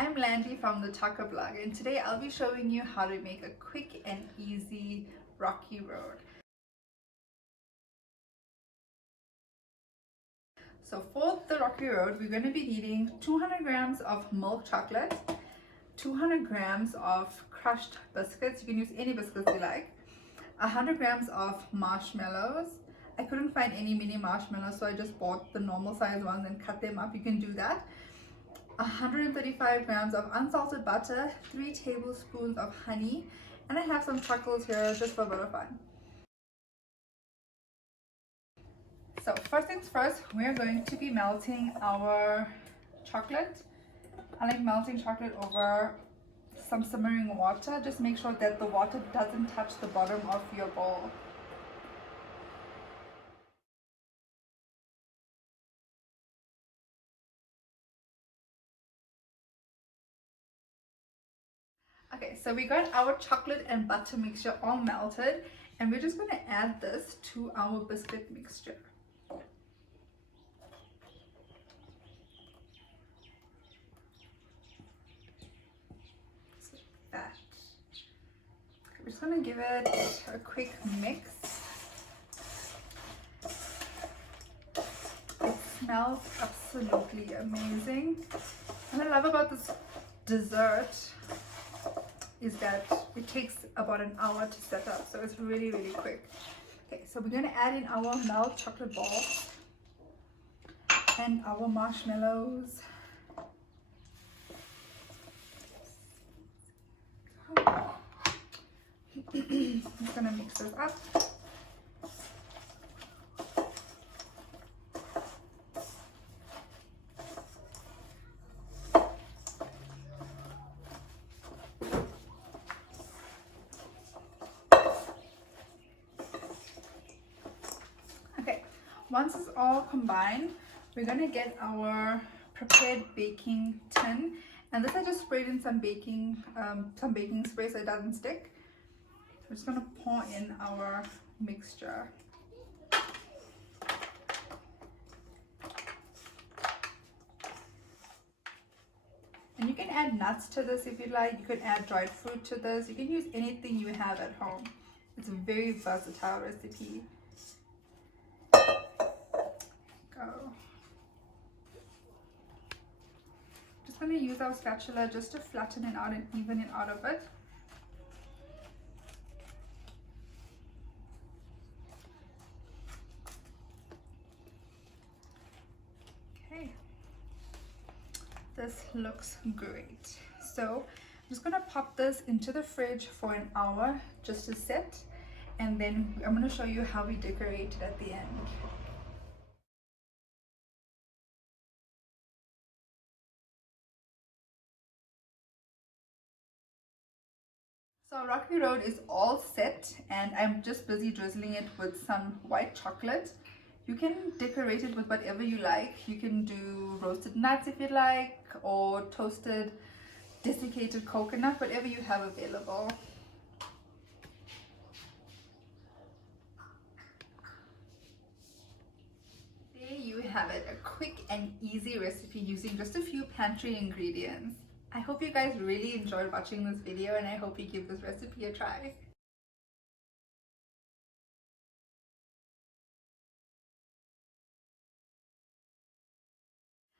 I'm Landi from the Tocka Blog, and today I'll be showing you how to make a quick and easy rocky road. So for the rocky road, we're going to be needing 200 grams of milk chocolate, 200 grams of crushed biscuits. You can use any biscuits you like, 100 grams of marshmallows. I couldn't find any mini marshmallows, so I just bought the normal size ones and cut them up. You can do that. 135 grams of unsalted butter, 3 tablespoons of honey, and I have some chuckles here just for a bit of fun. So first things first, we're going to be melting our chocolate. I like melting chocolate over some simmering water. Just make sure that the water doesn't touch the bottom of your bowl. Okay, so we got our chocolate and butter mixture all melted, and we're just going to add this to our biscuit mixture. Just like that. Okay, we're just going to give it a quick mix. It smells absolutely amazing. What I love about this dessert is that it takes about an hour to set up, so it's really quick. Okay, so we're going to add in our melted chocolate balls and our marshmallows. I'm just going to mix this up. Once it's all combined, we're going to get our prepared baking tin, and this I just sprayed in some baking spray so it doesn't stick. We're just going to pour in our mixture. And you can add nuts to this if you like. You could add dried fruit to this. You can use anything you have at home. It's a very versatile recipe. Just going to use our spatula just to flatten it out and even it out a bit. Okay, this looks great. So I'm just going to pop this into the fridge for an hour just to set, and then I'm going to show you how we decorate it at the end. So our rocky road is all set, and I'm just busy drizzling it with some white chocolate. You can decorate it with whatever you like. You can do roasted nuts if you like, or toasted desiccated coconut, whatever you have available. There you have it, a quick and easy recipe using just a few pantry ingredients. I hope you guys really enjoyed watching this video, and I hope you give this recipe a try.